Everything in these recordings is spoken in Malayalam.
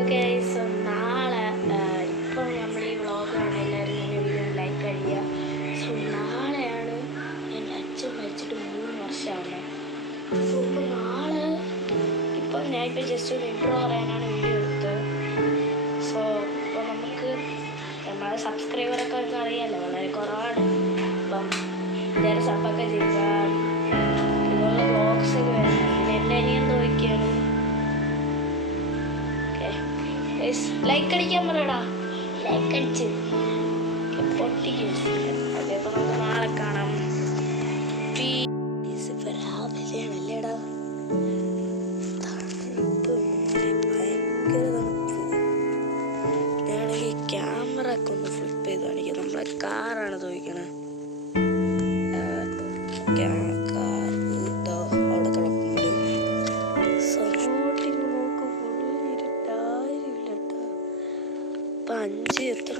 ഓക്കെ, സോ നാളെ ഇപ്പം നമ്മൾ ഈ വ്ളോഗാണ് എല്ലാവരും തന്നെ വീഡിയോ ലൈക്ക് കഴിയുക. സോ നാളെയാണ് എൻ്റെ അച്ഛൻ മരിച്ചിട്ട് 3 വർഷമാവുന്നത്. സോ ഇപ്പം നാളെ ഇപ്പം ഞാനിപ്പോൾ ജസ്റ്റ് ഒരു ഇൻട്രോ പറയാനാണ് വീഡിയോ എടുത്തത്. സോ ഇപ്പോൾ നമുക്ക് നമ്മളെ സബ്സ്ക്രൈബറൊക്കെ അവർക്ക് അറിയാമല്ലോ, വളരെ കുറവാണ്. അപ്പം എല്ലാവരും സബ്ബൊക്കെ ചെയ്യുക. ഇതുപോലെ വ്ളോഗ്സൊക്കെ വരുന്നത് പിന്നെ എൻ്റെ അനിയൻ നോക്കിയാണ്. ലൈക്ക് അടിക്കാൻ പറയടാ, ലൈക്ക് അടിച്ച് പൊട്ടിക്ക്. അതേപോലെ നമുക്ക് നാളെ കാണാം. രാവിലെയാണല്ലേടാ, തണുപ്പ്, ഭയങ്കര തണുപ്പ്. ഞാനാണെങ്കിൽ ക്യാമറ ഒക്കെ ഒന്ന് ഫ്ലിപ്പ് ചെയ്ത് കാണിക്കാം. നമ്മളെ കാറാണ് ചോദിക്കണേ. അവിടെ കിടപ്പുണ്ട്. സപ്പോർട്ടിങ് നോക്ക്, ഫുൾ ഇരുട്ടായില്ലട്ടാ. 5 എത്ര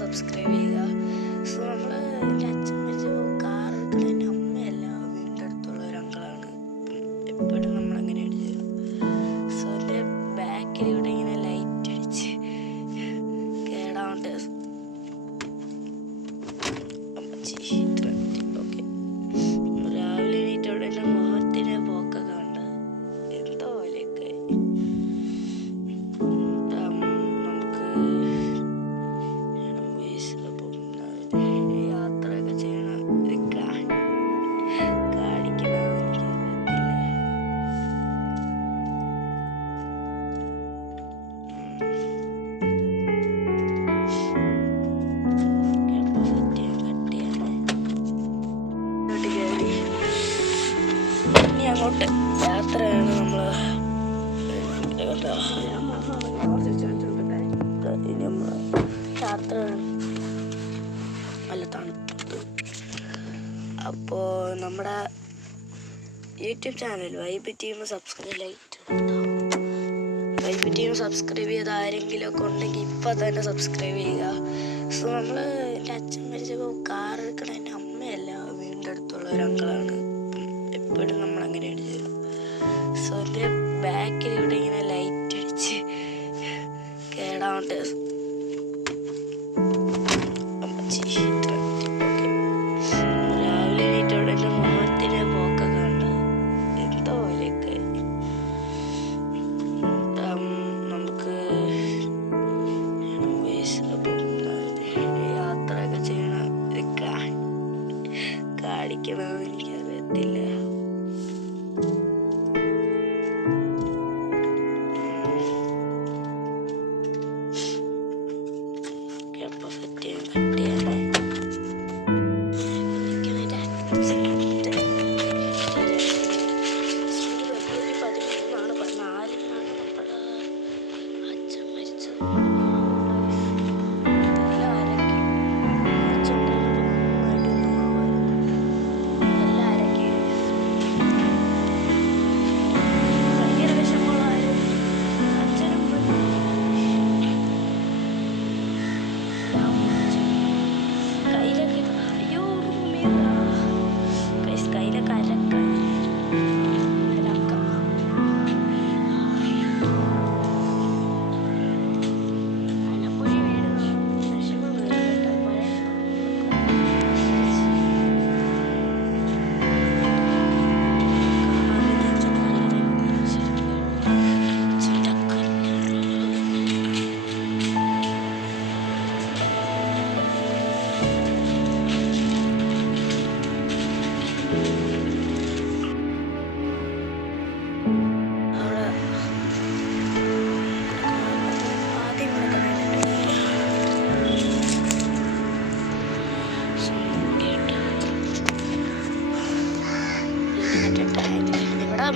സബ്സ്ക്രൈബ് ചെയ്യുക. സോ നമ്മൾ എൻ്റെ അച്ഛൻ മരിച്ചപ്പോൾ കാർ എടുക്കണ എൻ്റെ അമ്മയല്ല, വീടിൻ്റെ അടുത്തുള്ള ഒരു അങ്കിളാണ്. എപ്പോഴും നമ്മളങ്ങനെ അടിച്ച്. സോ എൻ്റെ ബാക്കിൽ ഇവിടെ ഇങ്ങനെ ലൈറ്റ് അടിച്ച് കേടാവട്ടെ. ഓക്കെ, രാവിലെ എണീറ്റ് അവിടെ എൻ്റെ മുഖത്തിൻ്റെ പോക്കൊക്കെ കണ്ട് എന്തോ പോലെയൊക്കെ. യാത്രയൊക്കെ ചെയ്യണം, കാണിക്കണമെന്ന് എനിക്കറിയത്തില്ല. അങ്ങോട്ട് യാത്രയാണ് നമ്മൾ. ഇനി നമ്മൾ യാത്രയാണ്. നല്ല തണുപ്പുണ്ട്. അപ്പോൾ നമ്മുടെ YouTube channel vibe team subscribe ചെയ്ത ആരെങ്കിലും ഒക്കെ ഉണ്ടെങ്കിൽ ഇപ്പം തന്നെ സബ്സ്ക്രൈബ് ചെയ്യുക. സോ നമ്മൾ എൻ്റെ അച്ഛൻ മരിച്ചപ്പോൾ കാർ എടുക്കണ എൻ്റെ അമ്മയല്ല, വീടിൻ്റെ അടുത്തുള്ള ഒരു അങ്കിളാണ്. എപ്പോഴും നമ്മളങ്ങനെ അടിച്ച്. സോ എൻ്റെ ബാക്കിൽ ഇവിടെ ഇങ്ങനെ ലൈറ്റ് അടിച്ച് കേടാവട്ടെ. രാവിലെ എണീറ്റ് അവിടെ എൻ്റെ മുഖത്തിൻ്റെ പോക്കൊക്കെ കണ്ട് എന്തോ പോലെയൊക്കെ. നമുക്ക് യാത്രയൊക്കെ ചെയ്യണം, കാണിക്കണമെന്ന് എനിക്കറിയത്തില്ല.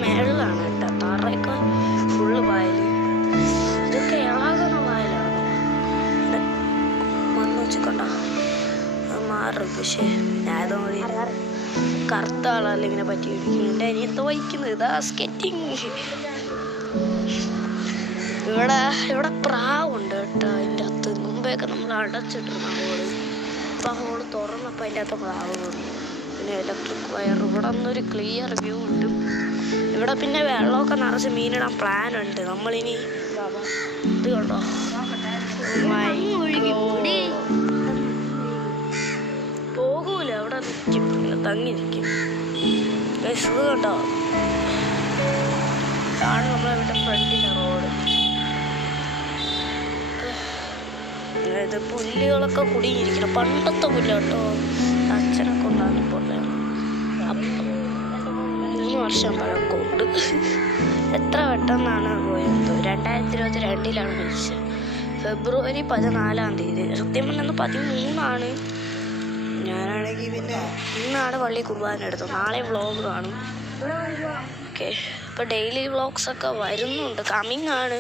മേളിലാണ് കേട്ടോ, തറയൊക്കെ ഫുള്ള് പായൽ. ഇതൊക്കെ ഇളകുന്ന പായലാണ്. മണ്ണ് വെച്ചിട്ടുണ്ടോ മാറും. പക്ഷേ ഞാനതോ മതി കറുത്ത ആളല്ല ഇങ്ങനെ പറ്റി പിടിക്കുന്നു. എൻ്റെ അനിയത്ത് വഹിക്കുന്നത് ഇതാ സ്കെറ്റിങ്. ഇവിടെ പ്രാവുണ്ട് കേട്ടോ അതിൻ്റെ അകത്ത്. മുമ്പെയൊക്കെ നമ്മൾ അടച്ചിട്ടിരുന്ന ഹോള്. ഇപ്പം ആ ഹോള് തുറന്നപ്പോൾ അതിൻ്റെ അകത്ത് പ്രാവ് വന്നു. പിന്നെ ഇലക്ട്രിക് വയർ. ഇവിടെ നിന്നൊരു ക്ലിയർ വ്യൂ കിട്ടും. ഇവിടെ പിന്നെ വെള്ളമൊക്കെ നിറച്ച് മീനിടാൻ പ്ലാൻ ഉണ്ട്. നമ്മളിനി ഇത് കണ്ടോ പോകൂല, അവിടെ നിൽക്കും, പിന്നെ തങ്ങി നിൽക്കും. ഇത് കണ്ടോ, ഇതാണ് നമ്മളെ വീട്ടിൽ ഫ്രണ്ടിലെ റോഡ്. ഇത് പുല്ലുകളൊക്കെ കുടുങ്ങിയിരിക്കണം. പണ്ടത്തെ പുല്ല് കേട്ടോ, അച്ഛനൊക്കെ ഉണ്ടാകുന്ന പൊള്ളയാണ്. അപ്പം 3 വർഷം പഴക്കമുണ്ട്. എത്ര പെട്ടെന്നാണ് പോയത്. 2022 മരിച്ചത്. ഫെബ്രുവരി 14. സത്യം പറഞ്ഞാൽ 13. ഞാനാണെങ്കിൽ പിന്നെ ഇന്നാണ് പള്ളി കുർബാന എടുത്തത്. നാളെ വ്ളോഗ് കാണും. ഓക്കെ, ഇപ്പോൾ ഡെയിലി വ്ളോഗ്സൊക്കെ വരുന്നുണ്ട്, കമ്മിങ് ആണ്.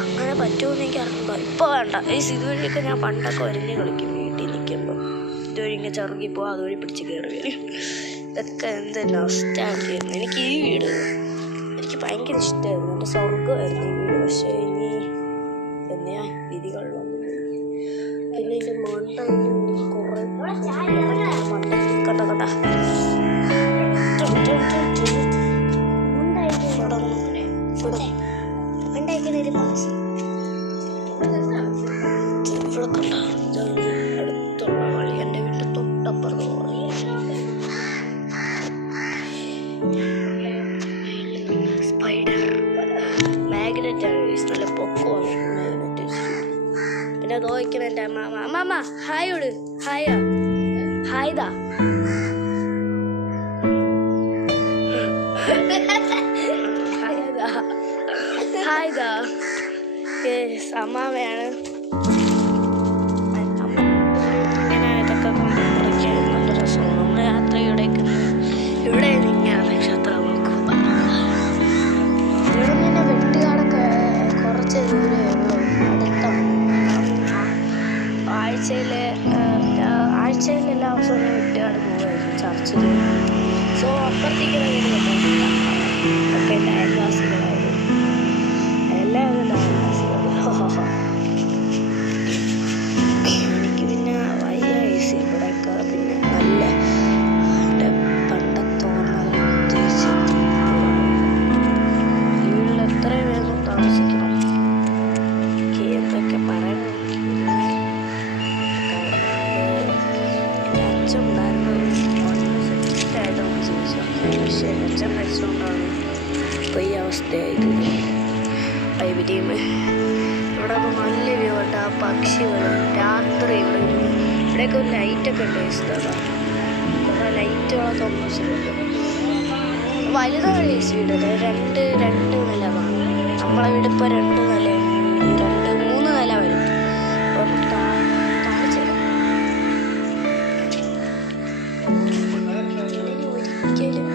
അങ്ങനെ പറ്റുമെന്ന് എനിക്ക് അറിഞ്ഞില്ല. ഇപ്പോൾ വേണ്ട. ഇതുവഴിയൊക്കെ ഞാൻ പണ്ടൊക്കെ ഒരിഞ്ഞ് കളിക്കും വീട്ടിൽ നിൽക്കുമ്പോൾ. ഇതുവഴി ഇങ്ങനെ ചെറുകി പോകാം, അതുവഴി പിടിച്ച് കയറി വരും. ഇതൊക്കെ എന്ത് നൊസ്റ്റാൾജിയായിരുന്നു. എനിക്ക് ഈ വീട് എനിക്ക് ഭയങ്കര ഇഷ്ടമായിരുന്നു. എൻ്റെ സ്വർഗ്ഗമായിരുന്നു ഈ വീട്. പക്ഷേ ഇനി എന്നാ വിധികൾ വന്നു. പിന്നെ എൻ്റെ മണ്ടയിൽ കുറേ കണ്ട അടുത്തുള്ള വഴി. എൻ്റെ വീട്ടിൽ തൊട്ടപ്പുറത്ത് സ്പൈഡർ മാഗ്നറ്റ് ആണ്. നല്ല പൊക്കമാണ് മാഗ്നറ്റ്. പിന്നെ നോക്കണ എൻ്റെ അമ്മ ഹായോട് ഹായാ ഹായ്താ ഹായ്താ അമ്മാമയാണ്. ഇങ്ങനെ ഇതൊക്കെ കൊണ്ടിരിക്കാൻ നല്ല രസമാണ്. നമ്മൾ യാത്രയിടയ്ക്ക് ഇവിടെ ഇങ്ങനെ നക്ഷത്രം നോക്കും. ഇവിടെ പിന്നെ വെട്ടുകാടൊക്കെ കുറച്ച് ദൂരമേ ഉള്ളൂ, അടുത്താണ്. ആഴ്ചയിൽ എല്ലാ ദിവസവും ഞാൻ വെട്ടുകാട് പോകുമായിരുന്നു ചർച്ചിൽ. സോ അപ്പുറത്തേക്ക് ഒക്കെ എൻ്റെ അയൽവാസികളായിരുന്നു. എല്ലാവരും എൻ്റെ അയൽവാസികൾ. എനിക്ക് പിന്നെ വയ്യ ഇവിടെയൊക്കെ. പിന്നെ നല്ല എൻ്റെ പണ്ടത്തെ ഓർമ്മകൾ തിരിച്ച് വീട്ടിൽ എത്രയും വേഗം താമസിക്കണം. എനിക്ക് എന്തൊക്കെ പറയുന്നത്. എൻ്റെ അച്ഛൻ ഉണ്ടായിരുന്നത് സെറ്റായിട്ടൊന്ന് ചോദിച്ചു. പക്ഷേ അച്ഛൻ മരിച്ചുകൊണ്ടാണ് ഇപ്പോൾ ഈ അവസ്ഥയായത്. വൈബിറ്റീം ഇവിടെ നല്ല വ്യൂ കേട്ടോ. ആ പക്ഷികൾ രാത്രി ഇവിടെയൊക്കെ ഒരു ലൈറ്റൊക്കെ ഉണ്ട്. ഇഷ്ടമാണ് കുറേ ലൈറ്റുകളൊക്കെ ഒന്നിച്ചിട്ടുണ്ട്. വലുതാണ് ഈ വീട്. രണ്ട് നില കാണും. നമ്മളെ വീട് ഇപ്പോൾ 2 നിലയാണ്. 2-3 നില വരും. അപ്പം കാണിച്ചു തരാം. ഒരിക്കലും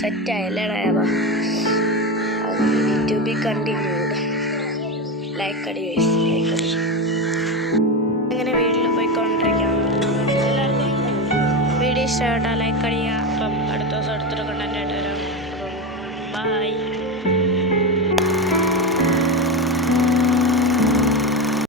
സെറ്റായല്ലേടാ. To be continued. ലൈക്ക് അടി വൈസ് ലൈക്ക് അടി. അങ്ങനെ വീട്ടിൽ പോയിക്കൊണ്ടിരിക്കണം. വീഡിയോ ഇഷ്ടമായിട്ടാ ലൈക്ക് അടിക്കുക. അപ്പം അടുത്ത ദിവസം അടുത്തൊരു കണ്ടന്റ് ആയിട്ട് വരാം. അപ്പം ബൈ.